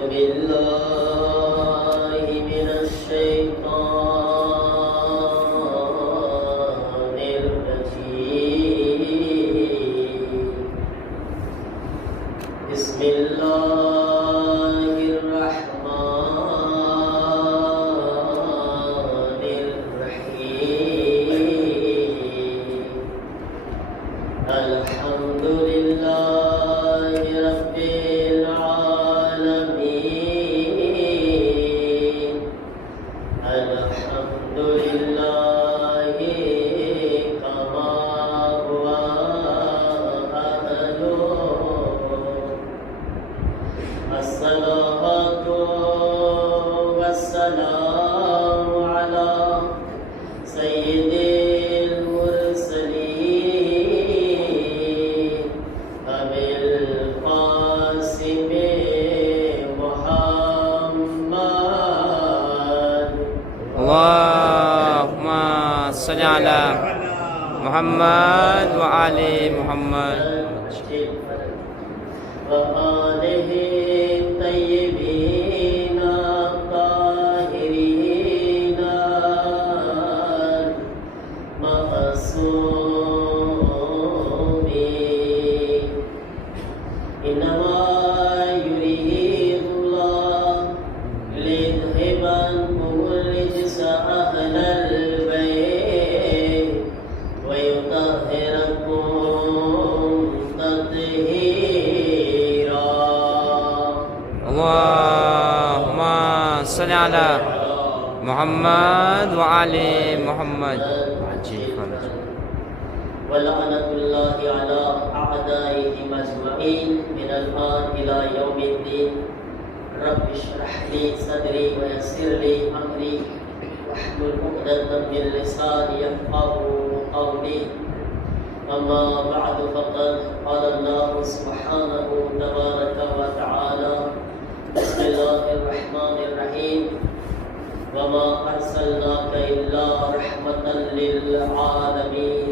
بالله من الشيطان الرجيم بسم الله الرحمن الرحيم الحمد لله رب العالمين الحمد لله كما هو أهله الصلاة والسلام على سيد المرسلين أبي القاسم محمد اللهم صل على محمد وآل محمد وآله الطيبين الطاهرين المعصومين إنما يريد الله ليذهب عنكم الرجس أهل البيت ويطهركم تطهيرا اللهم صل على محمد وآل محمد عجل فرج ولعنة الله على أعدائهم أجمعين من الآن إلى يوم الدين رب اشرح لي صدري ويسر لي أمري واحلل عقدة من لساني يفقهوا قولي أما بعد فقد قال الله سبحانه تبارك وتعالى بسم الله الرحمن الرحيم وما أرسلناك إلا رحمة للعالمين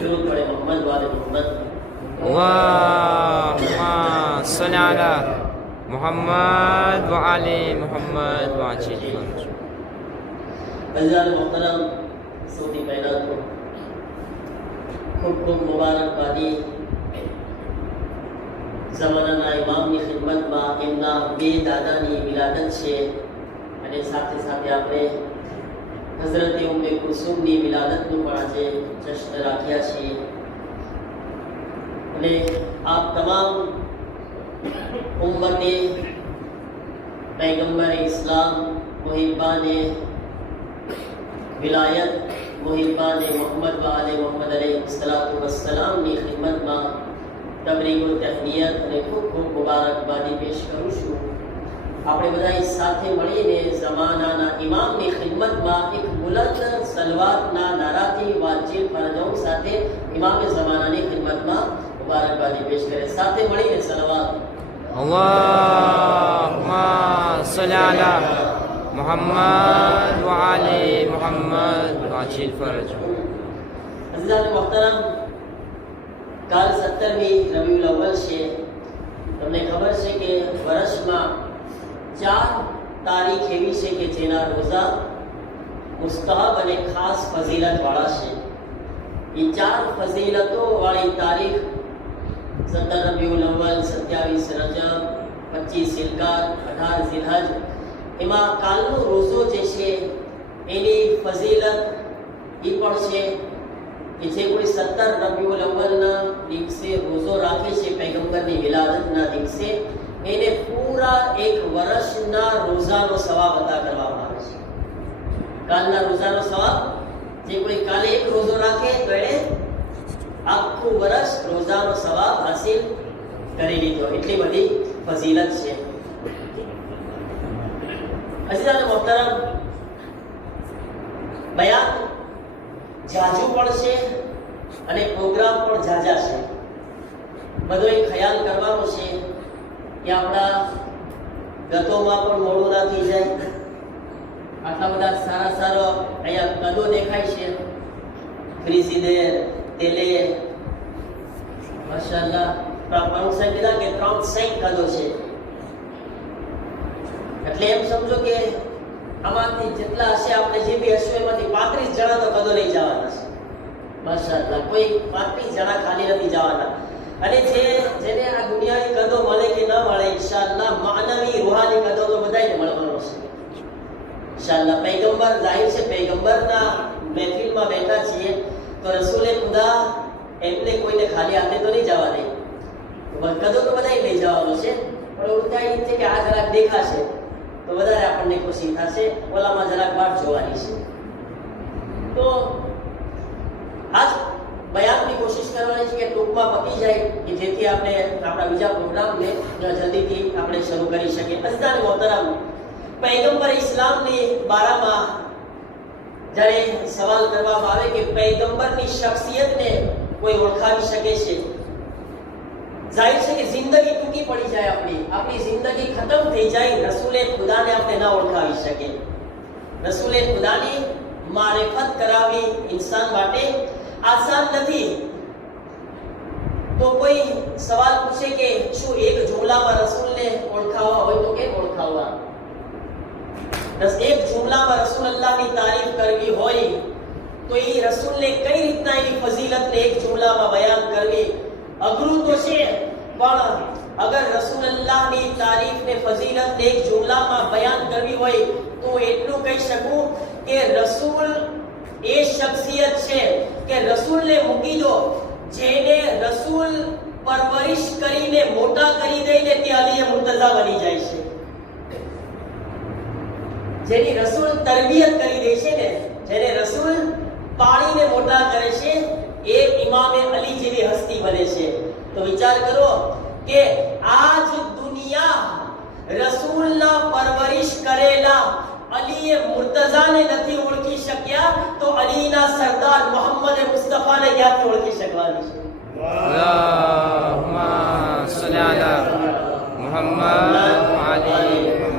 شروع پڑھے محمد والے محمد اللهم صل على محمد وآل محمد وعجل فرج عزیزان محترم سعودی کائنات کو ખૂબ ખૂબ મુબારકબાદી જમાનાના ઇમામની ખિદમતમાં એમના બે દાદાની વિલાદત છે અને સાથે સાથે આપણે હઝરત ઉમ્મે કુલસુમની વિલાદતનું પણ આજે જશ્ન રાખ્યા છીએ અને આપ તમામ ઉમ્મતે પૈગંબરે ઇસ્લામ મુહિબ્બાને વિલાયત મુહિબ્બાને મોહમ્મદ વ આલે મોહમ્મદ અલૈહિસ્સલાતુ વસ્સલામની ખિદમતમાં તબરીક વ તહનિયત અને ખૂબ ખૂબ મુબારકબાદી પેશ કરું છું આપણે બધાએ સાથે મળીને જમાનાના ઇમામની ખિદમતમાં એક બુલંદ સલવાતના નારાથી વાતચીત ફરજો સાથે ઇમામે જમાનાની ખિદમતમાં મુબારકબાદી પેશ કરે સાથે મળીને સલવાત اللهم صل على محمد وآل محمد وعجل فرج અઝીઝાન મોહતરમ કાલ 17મી રબીઉલ અવ્વલ છે તમને ખબર છે કે વર્ષમાં 4 તારીખ એવી છે કે જેના રોઝા મુસ્તહબ અને ખાસ ફઝીલત વાળા છે એ 4 ફઝીલતો વાળી તારીખ 17 રબીઉલ અવ્વલ 27 રજબ 25 ઝિલકાદ 18 ઝિલહજ એમાં કાલનો રોઝો જે છે એની ફઝીલત એ પણ છે કે જે કોઈ 17 રબીઉલ અવ્વલના દિવસે રોઝો રાખે છે પૈગંબરની વિલાદતના દિવસે એને પૂરા એક વર્ષના રોઝાનો સવાબ અદા કરવામાં આવે છે કાલના રોઝાનો સવાબ જે કોઈ કાલે એક રોઝો રાખે તો એણે આખું વર્ષ રોઝાનો સવાબ હાસિલ કરી લીધો એટલી બધી ફઝીલત છે અઝીઝાન મોહતરમ બયાન જાજુ પણ છે અને પ્રોગ્રામ પણ જાજા છે બધો એક ખ્યાલ કરવાનો છે કે આપણા ગતોમાં પણ મોડું ના થઈ જાય આટલા બધા સારા સારા અહીંયા કદો દેખાય છે ફ્રીઝીદેર તેલે માશાઅલ્લાહ પ્રમુખ સાહેબ કીધા કે 360 કદો છે એટલે એમ સમજો કે આમાંથી જેટલા હશે આપણે જે બી હશું એમાંથી 35 જણા તો કદો લઈ જવાના છે માશાઅલ્લાહ કોઈ 35 જણા ખાલી નથી જવાના અને જેને આ દુનિયાની કદો મળે કે ન મળે ઇન્શાઅલ્લાહ માનવી રૂહાની કદો તો બધાને મળવાનો છે ઇન્શાઅલ્લાહ પૈગંબર જાહિર છે પૈગંબરના મહેફિલમાં બેઠા છીએ તો રસૂલે ખુદા એમને કોઈને ખાલી હાથે તો નહીં જવા દે કદો તો બધાય લઈ જવાનો છે પણ ઉલટાઈ છે કે આ જરાક દેખાશે તો વધારે આપણને ખુશી થશે ઓલામાં જરાક વાટ જોવાની છે તો આજ બયાનની કોશિશ કરવાની છે કે ટૂંકમાં પતી જાય કે જેથી આપણે આપણા બીજા પ્રોગ્રામને જલ્દીથી આપણે શરૂ કરી શકીએ અઝીઝાન મોહતરમ પૈગંબર ઇસ્લામની બારામાં જ્યારે સવાલ કરવામાં આવે કે પૈગંબરની શખ્સિયતને કોઈ ઓળખાવી શકે છે જાહિર છે કે જિંદગી ટૂંકી પડી જાય આપણી જિંદગી ખતમ થઈ જાય રસૂલે ખુદાને આપણે ના ઓળખાવી શકે રસૂલે ખુદાની મારિફત કરાવવી ઇન્સાન માટે આસાન નથી તો કોઈ સવાલ પૂછે કે શું એક જુમલામાં રસૂલને ઓળખાવવા હોય તો કેમ ઓળખાવવા એક જુમલામાં રસૂલુલ્લાહની તારીફ કરવી હોય તો એ રસૂલને કઈ રીતના એની ફઝીલતને એક જુમલામાં બયાન કરવી અઘરું તો છે પણ અગર રસૂલુલ્લાહની તારીફને ફઝીલતને એક જુમલામાં બયાન કરવી હોય તો એટલું કહી શકું કે રસૂલ એ શખ્સિયત છે કે રસૂલને મૂકી દો જેને રસૂલ પરવરિશ કરીને મોટા કરી દઈને તે અલીએ મુર્તઝા બની જાય છે જેની રસૂલ તરબિયત કરી દે છે ને જેને રસૂલ પાણીને મોટા કરે છે એ ઇમામે અલી જેવી હસ્તી બને છે તો વિચાર કરો કે આજ દુનિયા રસૂલના પરવરિશ કરેલા અલીએ મુર્તઝાને નથી ઓળખી શક્યા તો અલીના સરદાર મોહમ્મદ મુસ્તફાને ક્યાંથી ઓળખી શકવાની છે અલ્લાહુમ્મા સલ્લી અલા મુહમ્મદ વ અલી મુહમ્મદ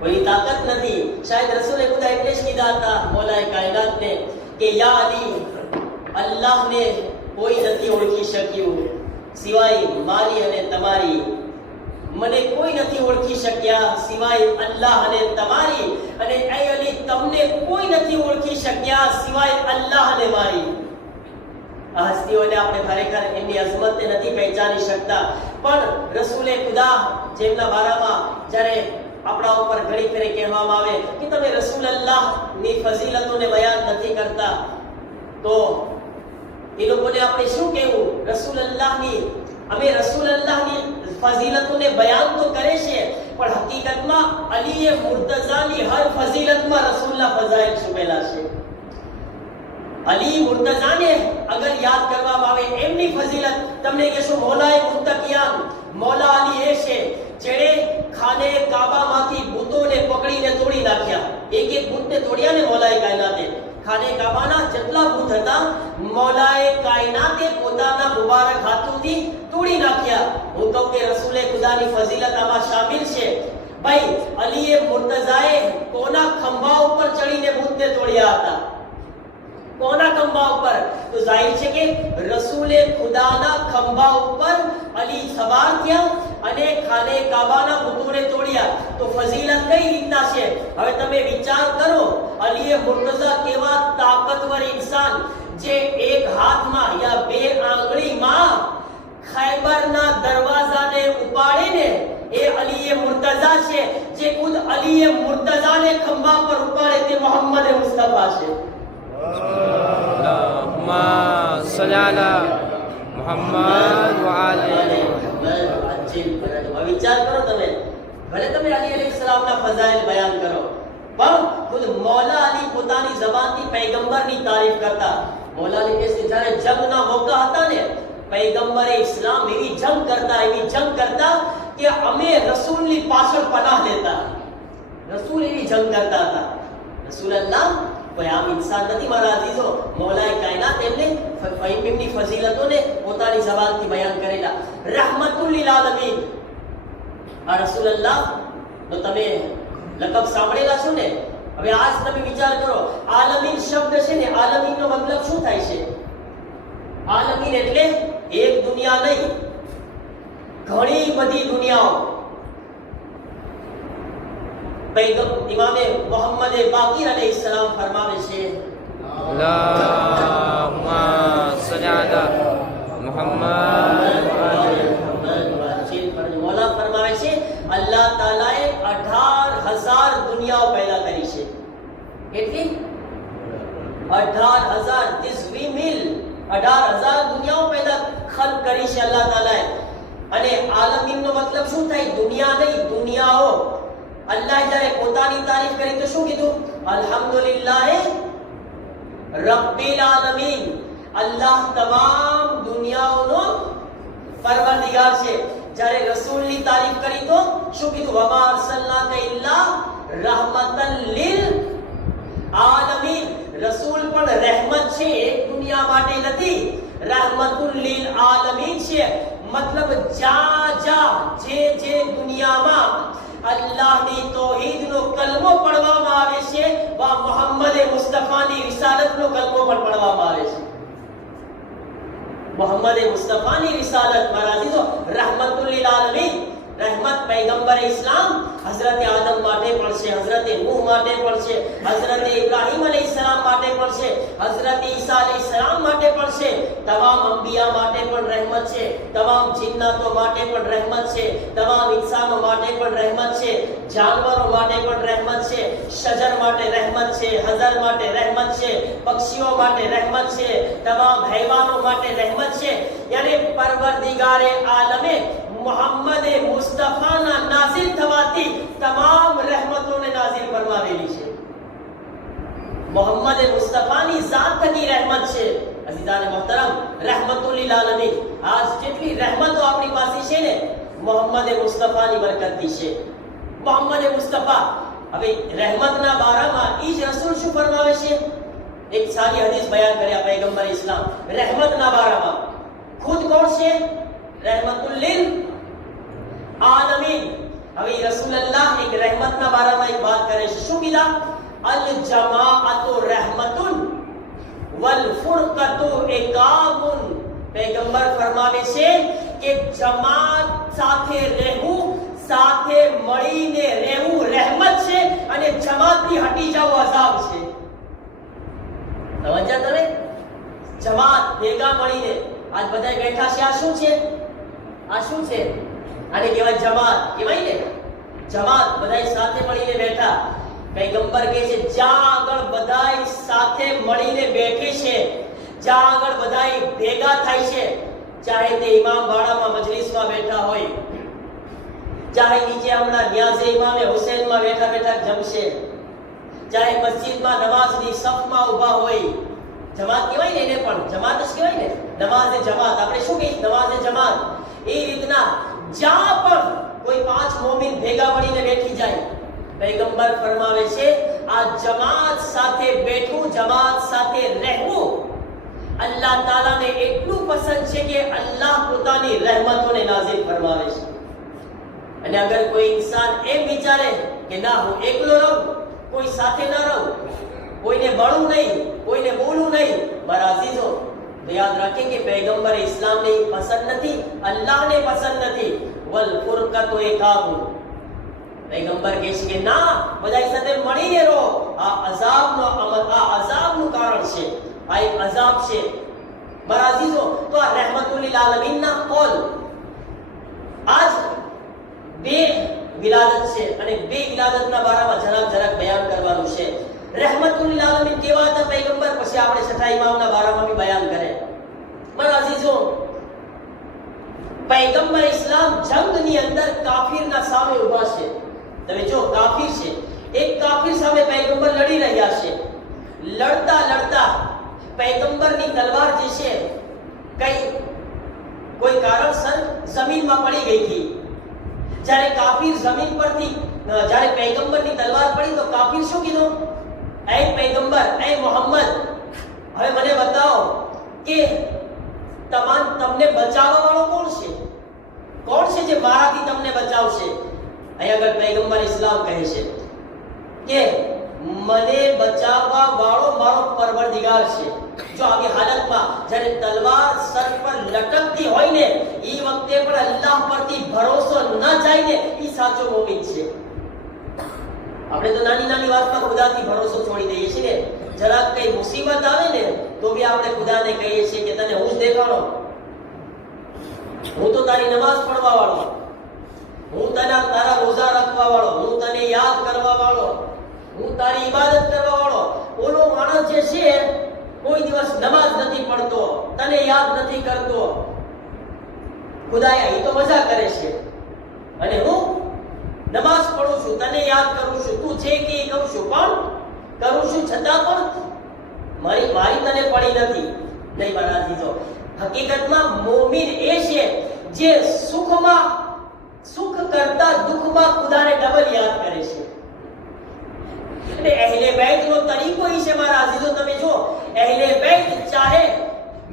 कोई ताकत नहीं शायद रसूल खुदा इतने सीधा था मौला कायनात ने कि या अली अल्लाह ने कोई નથી ઓળખી શક્યું સિવાય મારી અને તમારી મને કોઈ નથી ઓળખી શક્યા સિવાય અલ્લાહ અને તમારી અને એ અલી તમને કોઈ નથી ઓળખી શક્યા સિવાય અલ્લાહ અને મારી આ હસ્તીઓને આપણે ખરેખર એમની અઝમતને નથી પહેચાની શકતા પણ રસૂલે ખુદા જેમના બારામાં જ્યારે આપણા ઉપર ઘણી ફેરે કહેવામાં આવે કે તમે રસૂલુલ્લાહની ફઝીલતોને બયાન નથી કરતા તો એ લોકોને આપણે શું કહેવું રસૂલુલ્લાહની અમે રસૂલુલ્લાહની ફઝીલતોને બયાન તો કરે છે પણ હકીકતમાં અલીએ મુર્તઝાની હર ફઝીલતમાં રસૂલના ફઝાઇલ છુપેલા છે અલી મુર્તઝાને અગર યાદ કરવામાં આવે એમની ફઝીલત તમને કહેશો મૌલાએ મુત્તકિયાન મૌલા અલી એ છે જેણે ખાને કાબામાંથી બુતોને પકડીને તોડી નાખ્યા એક એક બુતને તોડ્યા ને મૌલાએ કાયનાતે ખાને કાબાના જેટલા બુત હતા મૌલાએ કાયનાતે પોતાના મુબારક હાથોથી તોડી નાખ્યા હું કહું કે રસૂલે ખુદાની ફઝીલત આમાં શામિલ છે ભાઈ અલીએ મુર્તઝાએ કોના ખંભા ઉપર ચડીને બુતને તોડ્યા હતા કોના ખંભા ઉપર તો જાહિર છે કે રસૂલે ખુદાના ખંભા ઉપર અલી સવાર થયા અને ખાને કાબાના બુતોને તોડ્યા તો ફઝીલત કઈ રીતના છે હવે તમે વિચાર કરો અલીએ મુર્તઝા કેવા તાકાતવર ઇન્સાન જે એક હાથમાં યા બે આંગળીમાં ખૈબરના દરવાજાને ઉપાડીને એ અલીએ મુર્તઝા છે જે ખુદ અલીએ મુર્તઝાને ખંભા પર ઉપાડે તે મોહમ્મદ મુસ્તફા છે અલ્લાહુમ્મા સલ્લી અલા મુહમ્મદ વ અલી મુહમ્મદ વિચાર કરો તમે ભલે તમે અલી અલૈહિસ્સલામના ફઝાઇલ બયાન કરો પણ ખુદ મૌલા અલી પોતાની જબાનથી પૈગંબરની તારીફ કરતા મૌલા અલી કે જ્યારે જંગના મોકા હતા ને પૈગંબરે ઇસ્લામ એવી જંગ કરતા કે અમે રસૂલની પાછળ પનાહ લેતા રસૂલ એવી જંગ કરતા હતા રસૂલુલ્લાહ કોઈ આમ ઇન્સાન નથી મારા અઝીઝો મૌલાએ કાયનાત એમની ફઝીલતોને પોતાની જબાનથી બયાન કરેલા રહમતુલ લિલ આલમીન આ રસૂલુલ્લાહ તો તમે લકબ સાંભળેલા છો ને હવે આજ તમે વિચાર કરો આલમીન શબ્દ છે ને આલમીનનો મતલબ શું થાય છે આલમીન એટલે એક દુનિયા નહીં ઘણી બધી દુનિયાઓ ઇમામે મોહમ્મદ બાકીર અલૈહિસ્સલામ ફરમાવે છે અલ્લાહુમ્મા સલ્લી અલા મુહમ્મદ મોલા ફરમાવે છે અલ્લાહ તાલાએ 18,000 દુનિયાઓ પેદા કરી છે. કેટલી? 18,000 this we mill 18,000 દુનિયાઓ પેદા ખલ્ક કરી છે અલ્લાહ તાલાએ. અને આલમીનનો મતલબ શું થાય? દુનિયા નહીં, દુનિયાઓ. અલ્લાહ જ્યારે પોતાની તારીફ કરી તો શું કીધું? અલ્હમ્દુલિલ્લાહ રબ્બિલ આલમીન. અલ્લાહ તમામ દુનિયાઓનો પરવરદિગાર છે. જ્યારે રસૂલની તારીફ કરી તો શું કીધું? વમા અરસલનાકા ઇલ્લા રહમતન લિલ આલમીન. રસૂલ પણ રહેમત છે, એક દુનિયા માટે નથી, રહમતુલ લિલ આલમીન છે. મતલબ જે દુનિયામાં અલ્લાહની તૌહીદનો કલમો પઢવામાં આવે છે, વા મુહમ્મદ મુસ્તફાની રિસાલતનો કલમો પણ પઢવામાં આવે છે. મોહમ્મદ મુસ્તફાની રિસાલત મારા દીધો રહમતુલ લિલ આલમીન. रहमत पैगंबर इस्लाम हजरत आदम माटे पण छे, हजरत नूह माटे पण छे, हजरत इब्राहिम अलैहिस्सलाम माटे पण छे, हजरत ईसा अलैहिस्सलाम माटे पण छे. तमाम अंबिया माटे पण रहमत छे, तमाम जिन्नातो माटे पण रहमत छे, तमाम इंसानो माटे पण रहमत छे, जानवरो माटे पण रहमत छे, शजर माटे रहमत छे, हजर माटे रहमत छे, पक्षीओ माटे रहमत छे, तमाम हैवानो माटे रहमत छे. यानी परवरदिगारे आलमे मोहम्मद मुस्तफाना नाजिल थवाती તમામ રહેમતોને નાઝિલ ફરમાવેલી છે. મોહમ્મદ મુસ્તફાની ઝાત થકી રહેમત છે. અઝીઝાને મોહતરમ, રહેમતુલ લિલ આલમીન. આજ જેટલી રહેમતો આપણી પાસે છે ને, મોહમ્મદ મુસ્તફાની બરકતથી છે. મોહમ્મદ મુસ્તફા. હવે રહેમતના બારામાં ઈ જ રસૂલ શું ફરમાવે છે? એક સારી હદીસ બયાન કર્યા પૈગંબર ઇસ્લામ રહેમતના બારામાં. ખુદ કોણ છે? रहमतुल लिल आलमीन. હવે રસૂલુલ્લાહ એક રહેમતના બારામાં એક વાત કરે છે. શું કીધા? અલ જમાઅતુ રહેમતુન વલ ફુરકતુ ઇકાબુન. પૈગંબર ફરમાવે છે કે જમાત સાથે રહેવું, સાથે મળીને રહેવું રહેમત છે, અને જમાતથી હટી જવું અઝાબ છે. સમજ્યા તમે? જમાત ભેગા મળીને આજ બધા બેઠા છે, આ શું છે? આ શું છે? આને કહેવાય જમાત. કહેવાય ને જમાત, બધા સાથે મળીને બેઠા. પૈગંબર કહે છે જ્યાં આગળ બધા સાથે મળીને બેઠે છે, જ્યાં આગળ બધા ભેગા થાય છે, ચાહે તે ઇમામ બાળામાં મજલિસમાં બેઠા હોય, ચાહે નીચે હમણાં ન્યાઝે ઇમામે હુસૈનમાં બેઠા બેઠા જમશે, ચાહે મસ્જિદમાં નમાઝની સફમાં ઊભા હોય. જમાત કહેવાય ને, એને પણ જમાત જ કહેવાય ને. નમાઝે જમાત આપણે શું કહીએ? નમાઝે જમાત. એ રીતના જ્યાં પણ કોઈ પાંચ મોમિન ભેગા મળીને બેઠી જાય, પૈગંબર ફરમાવે છે આ જમાત સાથે બેઠવું, જમાત સાથે રહેવું અલ્લાહ તાલાને એટલું પસંદ છે કે અલ્લાહ પોતાની રહેમતોને નાઝિલ ફરમાવે છે. અને અગર કોઈ ઇન્સાન એમ વિચારે કે ના હું એકલો રહું, કોઈ સાથે ના રહું, કોઈને મળવું નહીં, કોઈને બોલવું નહીં, મારા અઝીઝો તો યાદ રાખે કે પૈગંબર ઇસ્લામને પસંદ નથી, અલ્લાહને પસંદ નથી. વલ ફુરકતુ ઇકાબુ. પૈગંબર કહે છે કે ના, બધા સાથે મળીને રહો. આ અઝાબનો અમલ, આ અઝાબનું કારણ છે, આ એક અઝાબ છે. મારા અઝીઝો, તો આ રહેમતુલ લિલ આલમીનના કોલ. આજ બે વિલાદત છે, અને બે વિલાદતના બારામાં જરાક બયાન કરવાનું છે. रहमतुल लिल आलमीन કેવા હતા પૈગંબર, પછી આપણે છઠ્ઠા ઇમામના બારામાં બી બયાન કરે. મારા અઝીઝો, પૈગંબર ઇસ્લામ જંગની અંદર કાફિરના સામે ઊભા છે. તમે જો, કાફિર છે, એક કાફિર સામે પૈગંબર લડી રહ્યા છે. લડતા લડતા પૈગંબરની તલવાર જે છે કોઈ કારણસર જમીનમાં પડી ગઈ હતી. જ્યારે કાફિર જમીન પરથી, જ્યારે પૈગંબરની તલવાર પડી તો કાફિર શું કીધું? ऐ पैगंबर, ऐ मोहम्मद, હવે મને બતાવો કે તમને બચાવવા વાળો કોણ છે? કોણ છે જે મારાથી તમને બચાવશે? અહીં આગળ પૈગંબર ઇસ્લામ કહે છે કે મને બચાવવા વાળો મારો પરવરદિગાર છે. જો આવી હાલતમાં જ્યારે તલવાર સર પર લટકતી હોય ને, એ વખતે પણ અલ્લાહ પરથી ભરોસો ન જાય ને, એ સાચો મોમિન છે. આપણે તો નાની નાની વાતમાં ખુદાથી ભરોસો છોડી દઈએ છીએ ને, જરાક કઈ મુસીબત આવે ને તો બી આપણે ખુદાને કહીએ છીએ કે તને હું જ દેખાડો, હું તો તારી નમાઝ પડવા વાળો, હું તારા રોઝા રાખવા વાળો, હું તને યાદ કરવા વાળો, હું તારી ઇબાદત કરવા વાળો. ઓલો માણસ જે છે કોઈ દિવસ નમાઝ નથી પડતો, તને યાદ નથી કરતો. ખુદાયા એ તો મજા કરે છે, અને હું નમાઝ પડું છું, તને યાદ કરું છું, તું છે કે એ કહું છું, પણ કરું છું છતાં પણ મારી તને પડી નથી. નહીં મારા અજીજો, હકીકતમાં મોમિન એ છે જે સુખ કરતા દુઃખમાં ખુદાને ડબલ યાદ કરે છે. એટલે અહેલે બેતનો તરીકો ઈ છે મારા અજીજો. તમે જો, અહેલે બેત ચાહે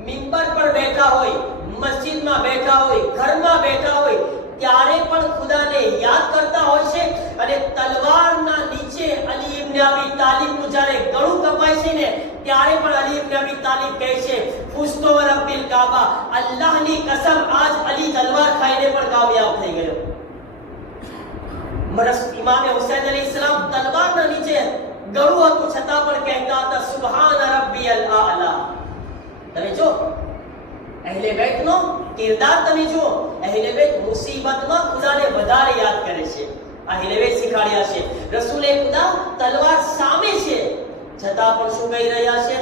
મિંબર પર બેઠા હોય, મસ્જિદમાં બેઠા હોય, ઘરમાં બેઠા હોય, ત્યારે પણ ખુદાને યાદ કરતા હોય છે. અને તલવારના નીચે અલી ઇબ્ન અબી તાલિબનું જ્યારે ગળું કપાય છે ને, ત્યારે પણ અલી ઇબ્ન અબી તાલિબ કહે છે, ફુસ્તો રબ્બિલ કાબા, અલ્લાહની કસમ આજ અલી તલવાર ખાઈને પણ કામયાબ થઈ ગયો. ઇમામ હુસૈન અલૈહિસ્સલામ તલવારના નીચે ગળું હતું છતાં પણ કહેતા હતા, સુબહાન રબ્બિયલ આલા. તમે જો અહેલે બેતનો કિરદાર, તમે જો અહેલે બેત મુસીબતમાં ખુદાને વધારે યાદ કરે છે. અહેલે બેત શીખાડ્યા છે, રસૂલે ખુદા તલવાર સામે છે છતાં પણ શું કહી રહ્યા છે?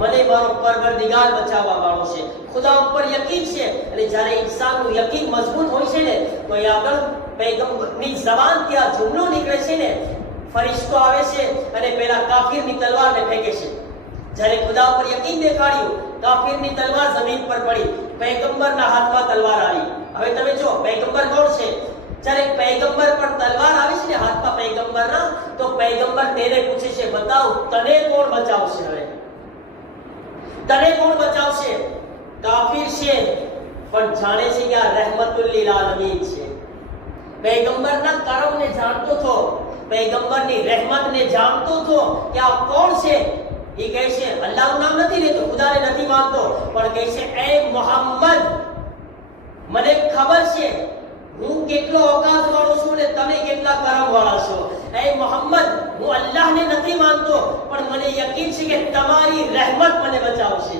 મને મારો પરવરદિગાર બચાવવા વાળો છે. ખુદા ઉપર યકીન છે. અને જ્યારે ઇન્સાનનું યકીન મજબૂત હોય છે ને, તો એ આગળ પૈગંબરની ઝબાનથી આ જુમલો નીકળે છે ને, ફરિશ્તો આવે છે અને પેલા કાફિરની તલવારને ફેંકે છે. જ્યારે ખુદા ઉપર યકીન દેખાડ્યું, કાફિરની તલવાર જમીન પર પડી, પૈગંબરના હાથમાં તલવાર આવી. હવે તમે જો, પૈગંબર કોણ છે? જ્યારે પૈગંબર પર તલવાર આવી છે ને હાથમાં પૈગંબરના, તો પૈગંબર તેને પૂછે છે, બતાવ તને કોણ બચાવશે? હવે તને કોણ બચાવશે? કાફિર છે પણ જાણે છે કે આ રહેમતુલ લીલ આલમીન છે. પૈગંબરના કરમને જાણતો હતો, પૈગંબરની રહેમતને જાણતો હતો કે આ કોણ છે. એ કહે છે, અલ્લાહનું નામ નથી લેતો, ખુદાને નથી માનતો, પણ કહે છે, એ મોહમ્મદ, મને ખબર છે હું કેટલો ઓકાત વાળો છું ને તમે કેટલા કરમ વાળા છો. એ મોહમ્મદ, હું અલ્લાહને નથી માનતો, પણ મને યકીન છે કે તમારી રહેમત મને બચાવશે.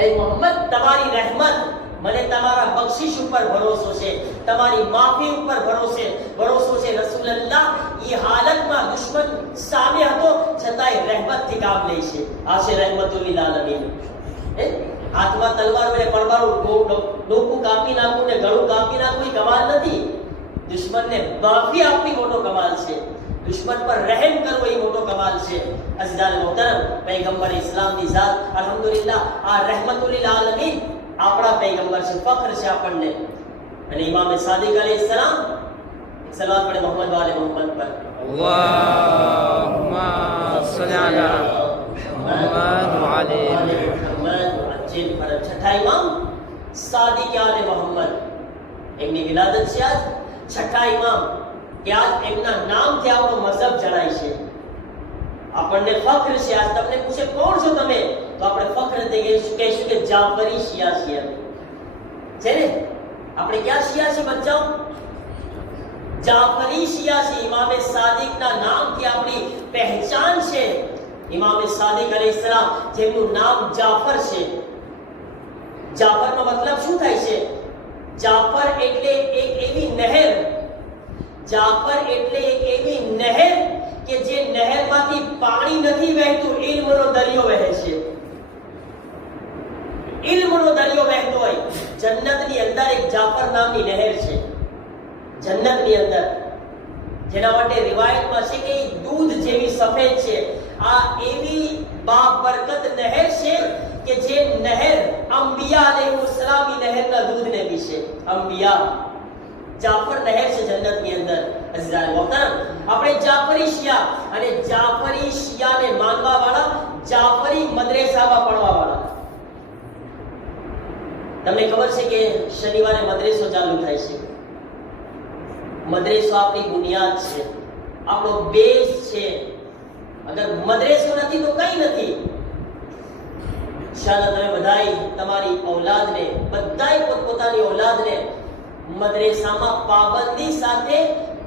એ મોહમ્મદ, તમારી રહેમત, મને તમારા બક્ષિશ ઉપર ભરોસો છે, તમારી માફી ઉપર ભરોસો છે. રસૂલલ્લાહ એ હાલતમાં દુશ્મન સામે હતો છતાંય રહેમતથી કામ લે છે. આ છે રહેમતુલ લીલ આલમીન. હાથમાં તલવાર વડે પરમાણુ ડોકું કાપી નાખવું ને ગળું કાપી નાખવું એ કમાલ નથી. દુશ્મનને માફી આપવી મોટો કમાલ છે. દુશ્મન પર રહેમ કરવો એ મોટો કમાલ છે. અઝીઝાન મોહતરમ, પૈગંબર ઇસ્લામની ઝાત, અલ્હમ્દુલિલ્લાહ, આ રહેમતુલ લીલ આલમીન આપણા પૈગંબર છે, ફખ્ર છે આપણને. અને ઇમામ સાદિક અલૈહિસ્સલામ, સલાવત પડે મોહમ્મદ વાલે મોહમ્મદ પર. અલ્લાહુમ્મા સલ્લી અલા મુહમ્મદ વ આલે મુહમ્મદ. છઠ્ઠા ઇમામ સાદિક આલે મોહમ્મદ, એમની વિલાદત છે આજ. છઠ્ઠા ઇમામ કે આજ એમના નામથી આપણો મઝહબ જણાય છે. આપણને ફખ્ર છે. આજ તમને પૂછે કોણ છો તમે, તો આપણે ફખ્રથી કહીશું કે જાફરી શિયા છીએ છે ને. આપણે ક્યાં શિયા છીએ બચ્ચાઓ? જાફરી શિયા છીએ. ઇમામ સાદિકના નામથી આપણી પહેચાન છે. ઇમામ સાદિક અલૈહિસ્સલામ, જેમનું નામ જાફર છે. જાફરનો મતલબ શું થાય છે? જાફર એટલે એક એવી નહેર, જાફર એટલે એક એવી નહેર કે જે નહેરમાંથી પાણી નથી વહેતું, ઇલ્મનો દરિયો વહે છે. ઇલ્મનો દરિયો વહેતો હોય. જન્નતની અંદર એક જાફર નામની નહેર છે, જન્નતની અંદર, જેના માટે રિવાયતમાં છે કે દૂધ જેવી સફેદ છે. આ એવી બાબરકત નહેર છે કે જે નહેર અંબિયા અલૈહિસ્સલામની નહેરના દૂધને પીશે. અંબિયા, જાફર નહેર છે જન્નતની અંદર. અઝીઝાન મોહતરમ, આપણે જાફરી શિયા, અને જાફરી શિયાને માનવા વાળા, જાફરી મદ્રેસામાં પડવા વાળા. તમને ખબર છે કે શનિવારે મદ્રેસો ચાલુ થાય છે. મદ્રેસો આપણી બુનિયાદ છે, આપણો બેઝ છે. અગર મદ્રેસો નથી તો કંઈ નથી. ઇન્શાઅલ્લાહ તમે બધાય તમારી ઔલાદને, બધાય પોતપોતાની ઔલાદને મદ્રેસામાં પાબંદી સાથે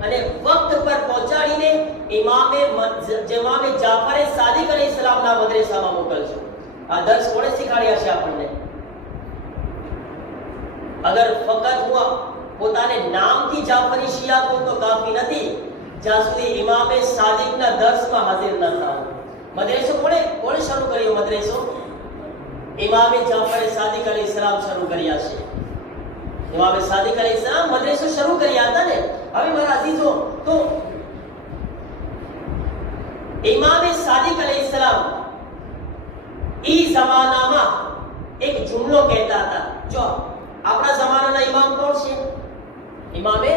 અને વક્ત પર પહોંચાડીને ઇમામે જાફરે સાદિક અલૈહિસ્સલામના મદ્રેસામાં મોકલજો. આ દર્સ કોણે શીખવાડ્યા છે આપણને? અગર ફક્ત હું પોતાને નામથી જાફરી શિયા કહું તો કાફી નથી, જ્યાં સુધી ઇમામે સાદિકના દર્સમાં હાજર ન થાવ. મદ્રેસો કોણે શરૂ કર્યો? મદ્રેસો ઇમામે જાફરે સાદિક અલૈહિસ્સલામ શરૂ કર્યા છે. ઇમામે સાદિક અલૈહિસ્સલામ મદ્રેસો શરૂ કર્યા હતા ને. હવે મારા અઝીઝો, તો ઇમામે સાદિક અલૈહિસ્સલામ ઈ જમાનામાં એક જુમલો કહેતા હતા. જો આપણા જમાનાના ઇમામ કોણ છે? ઇમામે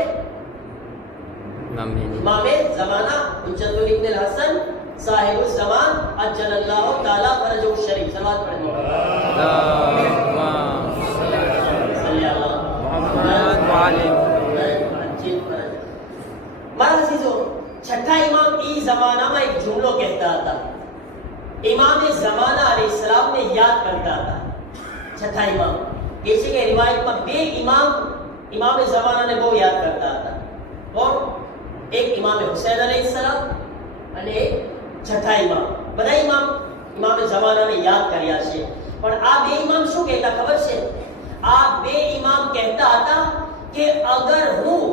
ज़माना हुज्जतुल इब्न हसन साहिबुल ज़मान अज्जलल्लाहु ताला फरजुहु शरीफ. सलावत पढ़ो. મારા અઝીઝો, છઠ્ઠા ઇમામ ઈ જમાનામાં એક જુમલો કહેતા હતા. ઇમામે ઝમાના અલૈહિસ્સલામને યાદ કરતા હતા. છઠ્ઠા ઇમામ એ છે કે રિવાયતમાં બે ઇમામે ઝમાનાને બહુ યાદ કરતા હતા. કોણ? એક ઇમામે હુસૈન અલૈહિસ્સલામ અને એક છઠ્ઠા ઇમામ. બધા ઇમામે ઝમાનાને યાદ કર્યા છે. પણ આ બે ઇમામ શું કહેતા ખબર છે? આ બે ઇમામ કહેતા હતા કે અગર હું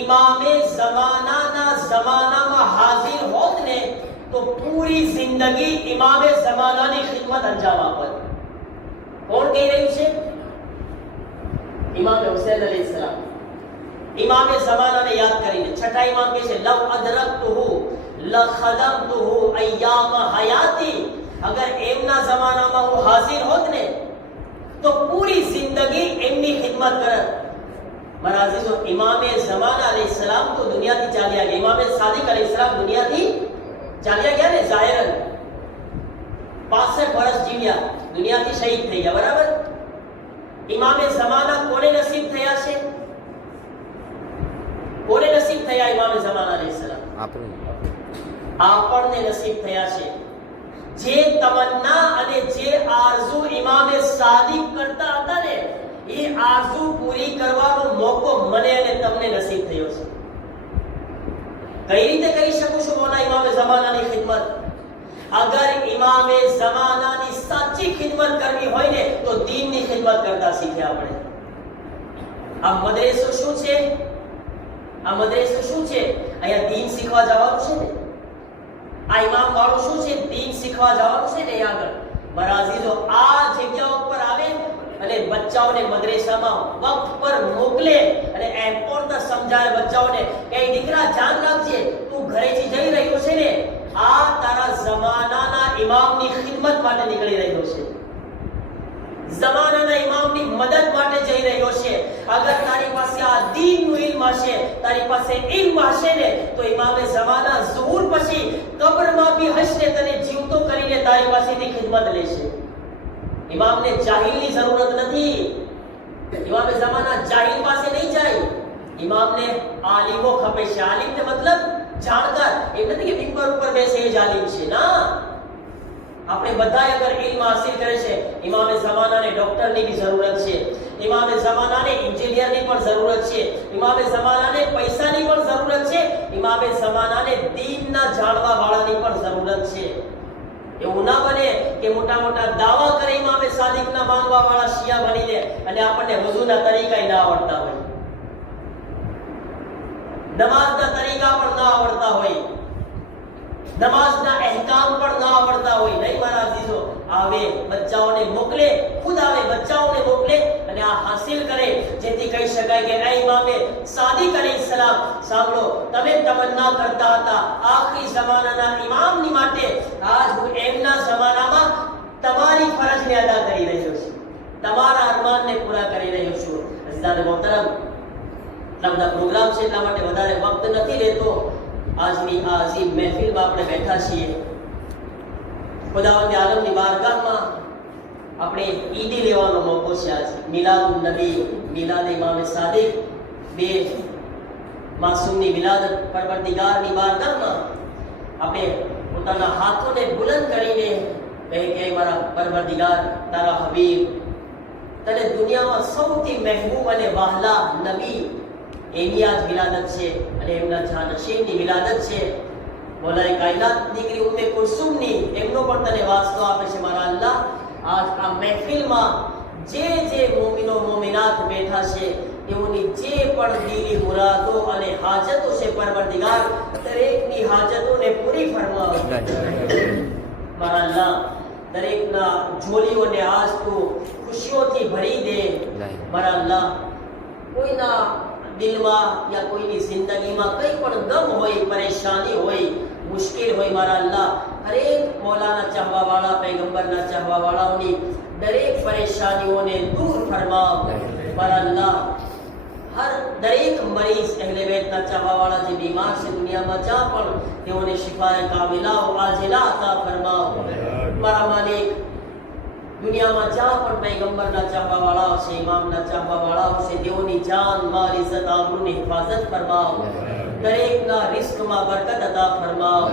ઇમામે ઝમાનામાં હાજર હોત ને તો પૂરી જિંદગી ઇમામે ઝમાનાની ખિદમત અંજામ આપત. કોણ કહી રહ્યું છે? ઇમામે હુસૈન અલૈહિસ્સલામ. ઇમામે ઝમાનાને યાદ કરીને છઠ્ઠા ઇમામ કહે છે લવ અદરકતુહુ લખદમતુહુ અય્યામ હયાતી. અગર એમના જમાનામાં હું હાજર હોત ને તો પૂરી જિંદગી એમની ખિદમત કરત. મારા અઝીઝો, ઇમામે ઝમાના અલૈહિસ્સલામ તો દુનિયાથી ચાલ્યા ગયા. ઇમામે સાદિક અલૈહિસ્સલામ દુનિયાથી ચાલ્યા ગયા ને, ઝાહિરન 65 વર્ષ જીવ્યા, દુનિયાથી શહીદ થઈ ગયા. બરાબર? ઇમામે ઝમાના કોને નસીબ થયા છે? કોને નસીબ થયા ઇમામે ઝમાના અલૈહિસ્સલામ? આપણને નસીબ થયા છે. જે તમન્ના અને જે આરઝુ ઇમામે સાદિક કરતા હતા ને, એ આરઝુ પૂરી કરવાનો મોકો મને અને તમને નસીબ થયો છે. કઈ રીતે કરી શકું છું મોલા ઇમામે ઝમાનાની ખિદમત? અગર ઇમામે ઝમાનાની સાચી ખિદમત કરવી હોય ને તો દીનની ખિદમત કરતા શીખે આપણે. આ મદ્રેસો શું છે? આ મદ્રેસો શું છે? અહીંયા દીન શીખવા જવાનું છે ને. આ ઇમામ વાળું શું છે? દીન શીખવા જવાનું છે ને. આગળ મારા અઝીઝો, આ જગ્યા ઉપર આવે અને બચ્ચાઓને મદ્રેસામાં વક્ત પર મોકલે અને એમ પણ સમજાવે બચ્ચાઓને કે દીકરા જાન રાખજે, તું ઘરેથી જઈ રહ્યો છે ને, આ તારા જમાનાના ઇમામની ખિદમત માટે નીકળી રહ્યો છે, જમાનાના ઇમામની મદદ માટે જઈ રહ્યો છે. અગર તારી પાસે આ દીનનું ઇલ્મ હશે, તારી પાસે ઇલ્મ હશે ને, તો ઇમામે ઝમાના ઝુહુર પછી કબ્રમાં બી હશે તને જીવતો કરીને તારી પાસેથી ખિદમત લેશે. ઇમામને જાહિલની જરૂરત નથી. ઇમામે ઝમાના જાહિલ પાસે નહીં જાય. ઇમામને આલિમો ખપે છે. આલિમ ને મતલબ જાણકાર. એમ નથી કે મિંબર ઉપર બેસે એ જ આલિમ છે. ના, આપણે બધા અગર ઇલ્મ હાસિલ કરે છે, ઇમામે ઝમાનાને ડોક્ટરની બી જરૂરત છે, ઇમામે ઝમાનાને એન્જિનિયરની પણ જરૂરત છે, ઇમામે ઝમાનાને પૈસાની પણ જરૂરત છે, ઇમામે ઝમાનાને દીનના જાણવા વાળાની પણ જરૂરત છે. એવું ના બને કે મોટા મોટા દાવા કરે ઇમામે સાદિકના માનવા વાળા શિયા બનીને અને આપણને વઝૂના તરીકા ના આવડતા હોય, નમાઝના તરીકા પણ ના આવડતા હોય, નમાઝના અહેકામ પણ ના આવડતા હોય. નહીં મારા અઝીઝો, આવે બચ્ચાઓને મોકલે, ખુદ આવે બચ્ચાઓને મોકલે અને આ હાસિલ કરે, જેથી કહી શકાય કે આ ઇમામે સાદિક અલૈહિસ્સલામ, સાંભળો, તમે તમન્ના કરતા હતા આખરી જમાનાના ઇમામની માટે, આજ હું એમના જમાનામાં તમારી ફરજને અદા કરી રહ્યો છું, તમારા અરમાનને પૂરા કરી રહ્યો છું. અઝીઝાન મોહતરમ, એટલા બધા પ્રોગ્રામ છે, એટલા માટે વધારે વખત નથી લેતો. આજની આ અઝીમ મહેફિલમાં આપણે બેઠા છીએ. ખુદાવંદ આલમની બારગાહમાં આપણે ઈદી લેવાનો મોકો છે. આજ મિલાદુન નબી, મિલાદ ઇમામે સાદિક, બે માસૂમની મિલાદ પરવરદિગારની બારગાહમાં આપણે પોતાના હાથોને બુલંદ કરીને કહે કે મારા પરવરદિગાર, તારા હબીબ, તને દુનિયામાં સૌથી મહેબૂબ અને વહાલા નબી એની આજ વિલાદત છે અને એમના જાનશીનની વિલાદત છે. મોલાએ કાયનાત દીકરી ઉમ્મે કુલસુમની એમનો પણ તને વાસ્તો આપે છે મારા અલ્લાહ. આજ આ મહેફિલમાં જે મોમિનો મોમિનાત બેઠા છે તેઓની જે પણ દિલી મુરાદો અને હાજતો છે પરવરદિગાર દરેકની હાજતોને પૂરી ફરમાવ મારા અલ્લાહ. દરેકના ઝોલીઓને આજ તું ખુશીઓથી ભરી દે મારા અલ્લાહ. કોઈના દિલમાં યા કોઈની જિંદગીમાં કંઈ પણ ગમ હોય, પરેશાની હોય, મુશ્કેલ હોય મારા અલ્લાહ, હરેક મૌલાના ચાહવાવાળા પૈગંબરના ચાહવાવાળાઓની દરેક પરેશાનીઓને દૂર ફરમાવ મારા અલ્લાહ. હર દરેક મરીઝ અહેલે બેતના ચાહવાવાળા જે બીમાર છે દુનિયામાં જ્યાં પણ તેઓને શિફાએ કામિલા વ આજિલા અતા ફરમાવ મારા માલિક. દુનિયામાં જ્યાં પણ પૈગંબરના ચાહવાવાળાઓ છે, ઇમામના ચાહવાવાળાઓ છે, તેઓની જાન, માલ, ઇઝ્ઝત, આબરૂની હિફાજત ફરમાવ. દરેકના રિસ્કમાં બરકત અતા ફરમાવ.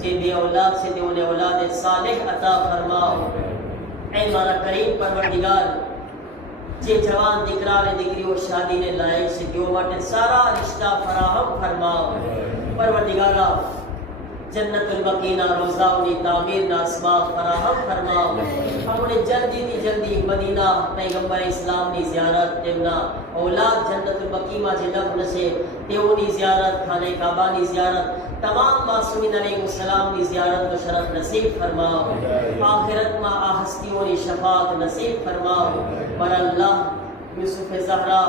જે બે औलाद છે તેઓને औलाद સાલેહ અતા ફરમાવ. એ મારા કરીમ પરવરદિગાર, જે જવાન દીકરા અને દીકરીઓ શાદીને લાયક છે તેઓ માટે સારા રિશ્તા ફરાહમ ફરમાવ પરવરદિગારા. જન્નતુલ બકીના રોઝાઓની તામીરના અસ્બાબ ફરાહમ ફરમાવ. हमने जल्दी जल्दी मदीना पैगंबर इस्लामની ઝિયારત, તેમના औलाद જન્નતુલ બકીમાં જે દફન છે તેઓની ઝિયારત, ખાને કાબાની ઝિયારત, તમામ માસૂમીન અલૈહિસ્સલામની ઝિયારતનો શરફ નસીબ ફરમાવ. આખિરતમાં આ હસ્તીઓની શફાત નસીબ ફરમાવ મારા અલ્લાહ. યુસુફ ઝહરા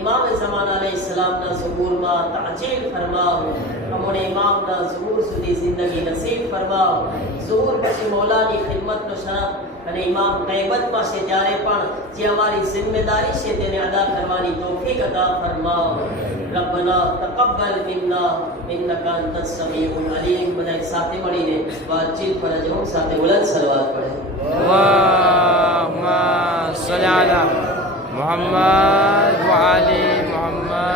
इमाम ज़मान अलैहिस्सलामના ઝુહૂરમાં તાજીલ ફરમાવ. અમોને ઇમામના ઝુહૂર સુધી જિંદગી નસીબ ફરમાવ. ઝુહૂર પછી મૌલાની ખિદમતનો શરફ અને ઇમામ ગૈબતમાં છે ત્યારે પણ જે અમારી જિમ્મેદારી છે તેને અદા કરવાની તૌફીક અતા ફરમાવ. રબ્બના તકબ્બલ મિન્ના ઇન્નકા અંતસ સમીઉલ અલીમ. બધા સાથે મળીને વાતચીત પર જો સાથે બુલંદ સલવાત પઢે. અલ્લાહુમ્મા સલ્લી અલા મુહમ્મદ व आले मोहम्मद